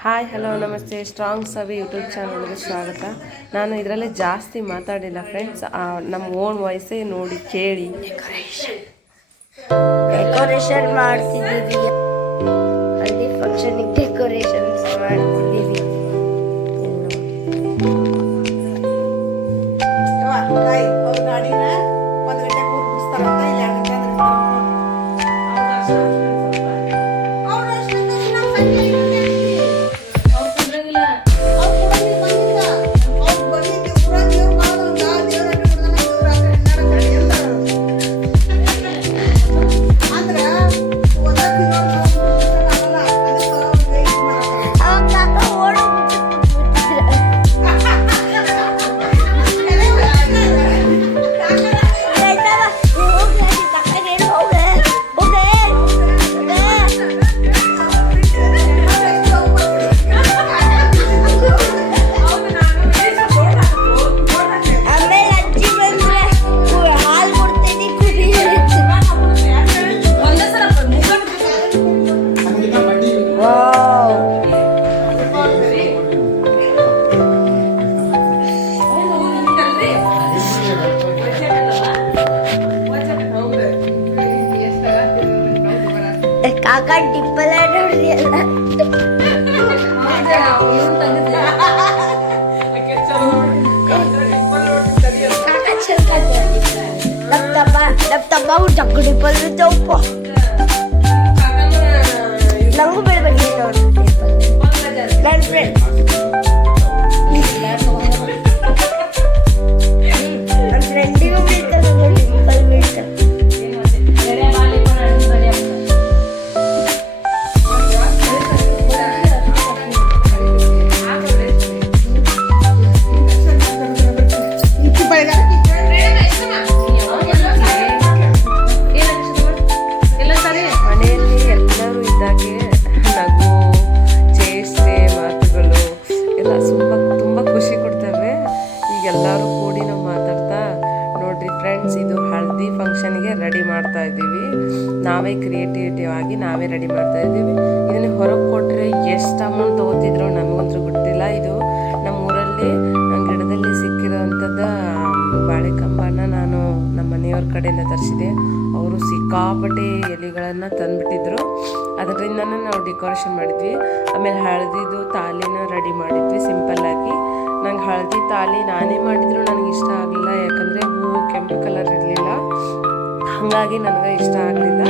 Hi hello ನಮಸ್ತೆ strong Savi YouTube ಚಾನಲ್ಗೆ ಸ್ವಾಗತ. ನಾನು ಇದರಲ್ಲಿ ಜಾಸ್ತಿ ಮಾತಾಡಿಲ್ಲ ಫ್ರೆಂಡ್ಸ್ ನಮ್ಮ ಓನ್ ವಾಯ್ಸೇ ನೋಡಿ ಕೇಳಿ. ಡೆಕೋರೇಷನ್ ಮಾಡ್ತಿದ್ದೀವಿ. ಅಲ್ಲಿ ಫಂಕ್ಷನಿಗೆ ಡೆಕೋರೇಷನ್ಸ್ ನಮ್ಮ ತಮ್ಮ ಡಬ್ಬು ಡಿಪ್ಪಲ್ ತಪ್ಪ ನಂಗೂ ಬಿಡ್ಬೇಡಿ ನೋಡಿ ನನ್ನ ಫ್ರೆಂಡ್ ನನ್ನ ಫ್ರೆಂಡಿಗೂ ಬೀಳ್ತಾರೆ ಡೆಕೋರೇಷನ್ ಮಾಡಿದ್ವಿ. ಆಮೇಲೆ ಹಳದಿದು ತಾಲಿನ ರೆಡಿ ಮಾಡಿದ್ವಿ ಸಿಂಪಲ್ಲಾಗಿ ನಂಗೆ ಹಳದಿ ತಾಲಿ ನಾನೇ ಮಾಡಿದ್ರು ನನಗೆ ಇಷ್ಟ ಆಗಲಿಲ್ಲ. ಯಾಕಂದರೆ ಹೂವು, ಕೆಂಪು ಕಲರ್ ಇರಲಿಲ್ಲ. ಹಾಗಾಗಿ ನನಗೆ ಇಷ್ಟ ಆಗಲಿಲ್ಲ.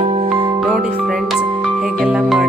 ನೋಡಿ ಫ್ರೆಂಡ್ಸ್, ಹೇಗೆಲ್ಲ ಮಾಡಿದ್ವಿ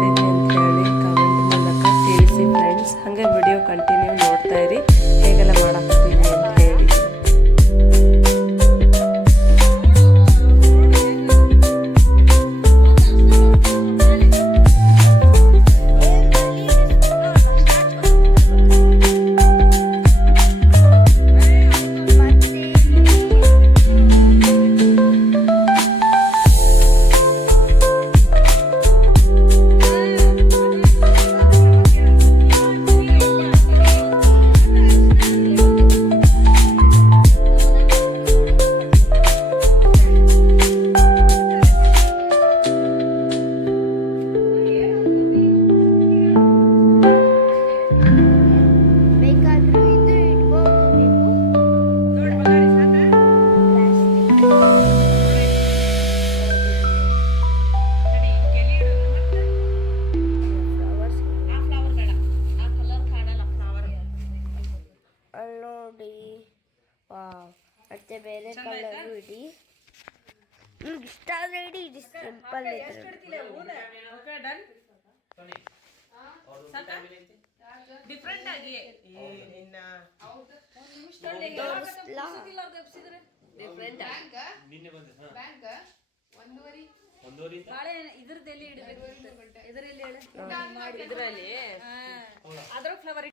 ವಾವ್. ಮತ್ತೆ ಬೇರೆ ಕಲರ್ ಇಡಿ ನಿಮ್ಗೆ ಇಷ್ಟ ಆದ್ರೆ ಇಡಿ ಇದು ಸಿಂಪಲ್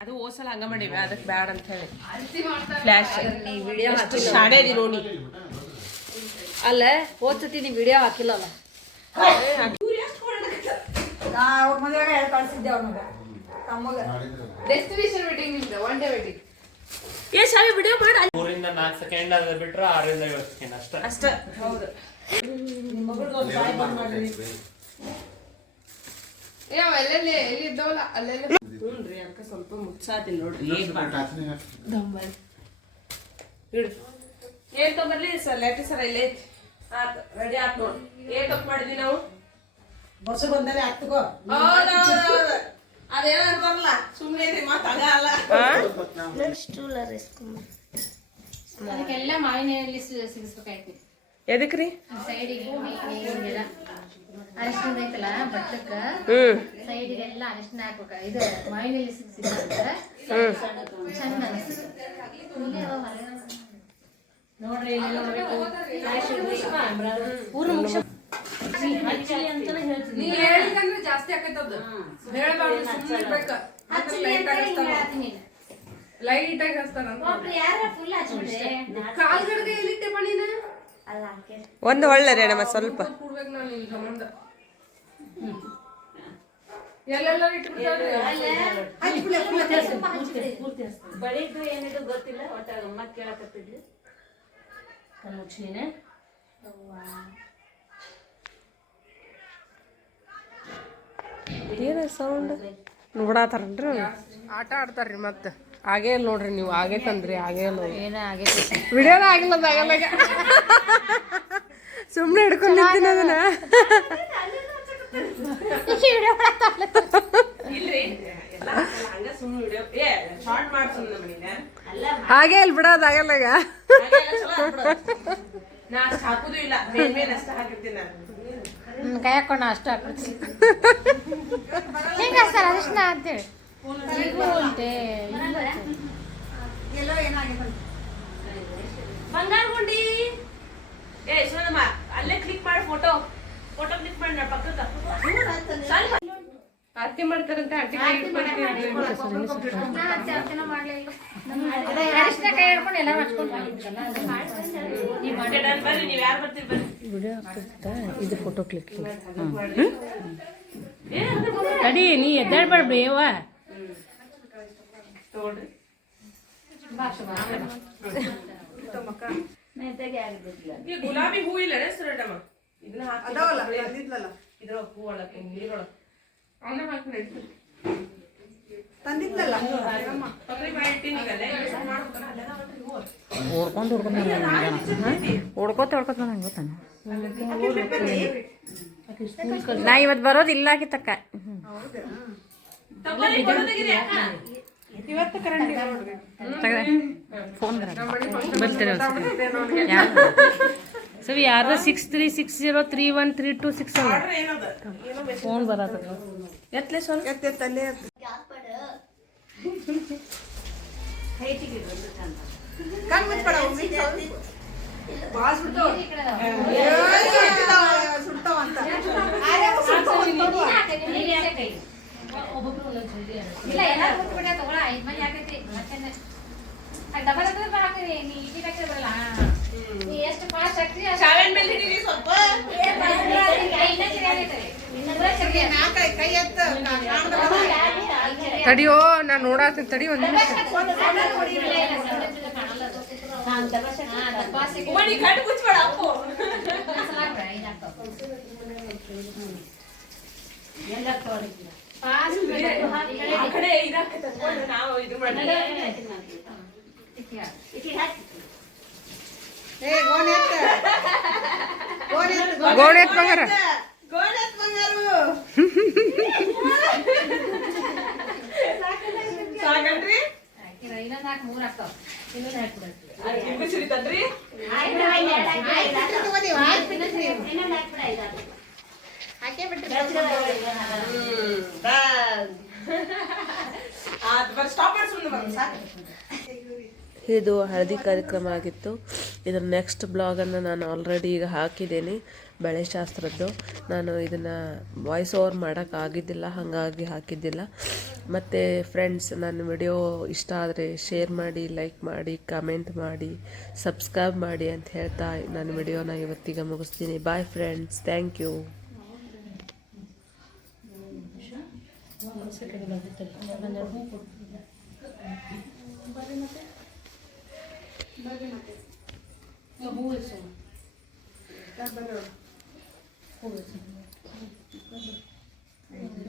ಅದು ಓಸಲ ಹಂಗ ಮಾಡಿವಿ ಅದಕ್ಕೆ ಬ್ಯಾಡ ಅಂತ ಹೇಳಿ. ಫ್ಲಾಶ್ ಶಾಣೆ ನೋಡಿ ಅಲ್ಲ ಹೋದ್ಸತಿ ನೀವು ವಿಡಿಯೋ ಹಾಕಿಲ್ಲಲ್ಲ? ಅವ್ರ ಮದ್ವೆಗೆ ಹೇಳ್ ಕಳ್ಸಿದ್ದೆ ಅವ್ನಿಗ ತಮ್ಮಗ. ಡೆಸ್ಟಿನೇಷನ್ ವೆಡ್ಡಿಂಗ್ ನಿಮ್ದು ಒನ್ ಡೇ ವೆಡ್ಡಿಂಗ್ ಏ ಶಾವಿ ವಿಡಿಯೋ ಮಾಡ. ಮೂರಿಂದ ನಾಲ್ಕು ಸೆಕೆಂಡ್ ಅದ ಬಿಟ್ರೆ ಆರರಿಂದ ಏಳು ಸೆಕೆಂಡ್ ಅಷ್ಟೇ. ಅಷ್ಟ. ಹೌದು. ಸ್ವಲ್ಪ ಮುಚ್ಚಾತಿಲ್ಲ ನೋಡ್ರಿ ಏನ್ ತೊಗೊಂಬರ್ಲಿ ಸರ್ ಲೇಟಿ ಸರ ಇಲ್ಲೇ ಆತ್ ರೆಡಿ ಆತ್ ನೋಡ್ ಏನ್ ತಪ್ಪ ಮಾಡಿದ್ವಿ ನಾವು ಬಸ್ ಅದೇನೋ ಅಂತಾರಲ್ಲ ಸುಮ್ಮನೆ ಹಂಗ ಅಲ್ಲ ಅದಕ್ಕೆಲ್ಲ ಮಾವಿನ ಸಿಗಿಸ್ಬೇಕಾಯ್ತಿ. ಇರ್ಬೇಕ. ಲೈಟ್ ಆಗಿ ಹಚ್ತಾನ. ಲೈಟ್ ಆಗಿ ಹಚ್ತಾನ ಯಾರ ಫುಲ್ ಹಚ್ಬಿಡ್ರಿ ಕಾಲ್ಗಡ್ಗೆ ಎಲ್ಲಿಟ್ಟೆ ಮಣಿನ ಒಂದು ಒಳ್ಳೆ ರೇಣಮ್ಮ ಸ್ವಲ್ಪ. ಕೂಡ್ಬೇಕು ನಾನು ನಿನ್ ಸಂಬಂಧ. ಎಲ್ಲೆಲ್ಲ ಇಟ್ಬಿಟ್ಟಾರೆ ಬಳಿದ್ದು ಏನಿದು ಗೊತ್ತಿಲ್ಲ ಒಟ್ಟ ಅಮ್ಮ ಕೇಳಕತ್ತಿದ್ವಿ ಮುಚ್ಚಿನೇ ಏನ ಸೌಂಡ್ ನೋಡಾತಾರನ್ರಿ ಆಟ ಆಡ್ತಾರ್ರಿ ಮತ್ತೆ. ಆಗೇ ಇಲ್ಲ ನೋಡ್ರಿ ನೀವು ಆಗೇ ತಂದ್ರಿ ಆಗೇ ಇಲ್ಲ ಏನ ಆಗೈತಿ ವಿಡಿಯೋನ ಆಗಿಲ್ಲ ಆಗಲ್ಲ ಸುಮ್ಮನೆ ಹಿಡ್ಕೊಂಡು ನಿಂತೀನಿ ಅದನ್ನ? ಹಾಗೆ ಇಲ್ಲಿ ಬಿಡೋದು ಆಗಲ್ಲ ಈಗ. ಅಷ್ಟ ಹಾಕಿರ್ತೀನಿ ಕೈ ಹಾಕೋಣ ಅಷ್ಟು ಹೆಂಗ ಸರ್ ಅರಿಶಿನ ಅಂತೇಳಿ ಬಂಗಾರ ಗುಂಡಿ ಏ ಶಿವನಮ್ಮ ಅಲ್ಲೇ ಕ್ಲಿಕ್ ಮಾಡಿ ಫೋಟೋ ಫೋಟೋ ಕ್ಲಿಕ್ ಮಾಡಿ ನಾ ಪಕ್ಕದ ಆರತಿ ಮಾಡ್ತಾರಂತೆ ಅರಿಶಿನ ಕೈ ಹಿಡ್ಕೊಂಡು ಎಲ್ಲ ಮಾಡ್ಕೊಂಡು ಬರ್ರಿ ನೀವು ಯಾರು ಬರ್ತೀರಿ ಬರ್ರಿ. ವಿಡಿಯೋ ಆಗ್ತಿತ್ತ ಇದು ಫೋಟೋ ಕ್ಲಿಕ್ ತಡಿ ನೀ ಎದ್ದಾಡ್ಬೇಡ್ರಿ ಬೇವ ಈ ಗುಲಾಬಿ ಹೂ ಇಲ್ಲ ಸುರೇಟಮ್ಮ ಇದನ್ನ ಅದಾವಲ್ಲ ತಂದಿದ್ಲಲ್ಲ. ಇದ್ರೊಳಗೆ ನೀರೊಳಗೆ ಹಾಕಿ. ತಂದಿದ್ಲಲ್ಲ. ಓಡ್ಕೊಂಡು ಓಡ್ಕೊಂಡು ಓಡ್ಕೋತ ಓಡ್ಕೋತ ನಂಗೆ ಗೊತ್ತಾನ. ನಾ ಇವತ್ತು ಬರೋದು ಇಲ್ಲ ಅಕ್ಕ. ಫೋನ್ ಬರ್ತೀರಿ ಸವಿ ಯಾರ್ದ six three six zero three one three two six phone ಬರತ್ತ ಎತ್ಲೆ ಸ್ವಲ್ಪ ಎತ್ತ ಸುಡ್ತಾವ. ಇಲ್ಲ ತಗೊಳ ಐದು ಮಂದಿ ಡಬಲ್ ನೀ ಬರಲ್ಲ ನೀ ಎಷ್ಟು ಫಾಸ್ಟ್ ಮೇಲೆ ಹಿಡೀರಿ ಸ್ವಲ್ಪ. ಕೈ ಎತ್ತ ತಡಿಯೋ ನಾ ನೋಡಾತ ತಡಿ ಒಂದು ನಿಮಿಷ. ಅಪ್ಪು. ನಾವು ಇದು ಮಾಡಿ ಏ ಗೋಣ್ ಎತ್ತ. ಗೋಣ್ ಎತ್ತ ಗೋಣ್ ಗೋಣ್ ಎತ್ತ ಬಂಗಾರ. ಸ್ಟಾಪ್ ಮಾಡಿ ಸುಮ್ಮನೆ ಬರೋದು ಸಾಕು. ಇದು ಹಳದಿ ಕಾರ್ಯಕ್ರಮ ಆಗಿತ್ತು. ಇದರ ನೆಕ್ಸ್ಟ್ ಬ್ಲಾಗನ್ನು ನಾನು ಆಲ್ರೆಡಿ ಈಗ ಹಾಕಿದ್ದೀನಿ. ಬೆಳೆಶಾಸ್ತ್ರದ್ದು ನಾನು ಇದನ್ನು ವಾಯ್ಸ್ ಓವರ್ ಮಾಡೋಕ್ಕಾಗಿದ್ದಿಲ್ಲ ಹಾಗಾಗಿ ಹಾಕಿದ್ದಿಲ್ಲ. ಮತ್ತು ಫ್ರೆಂಡ್ಸ್ ನನ್ನ ವಿಡಿಯೋ ಇಷ್ಟ ಆದರೆ ಶೇರ್ ಮಾಡಿ ಲೈಕ್ ಮಾಡಿ ಕಮೆಂಟ್ ಮಾಡಿ ಸಬ್ಸ್ಕ್ರೈಬ್ ಮಾಡಿ ಅಂತ ಹೇಳ್ತಾ ನನ್ನ ವಿಡಿಯೋನ ಇವತ್ತಿಗೆ ಮುಗಿಸ್ತೀನಿ. Bye friends thank you Bebe mate. No, who is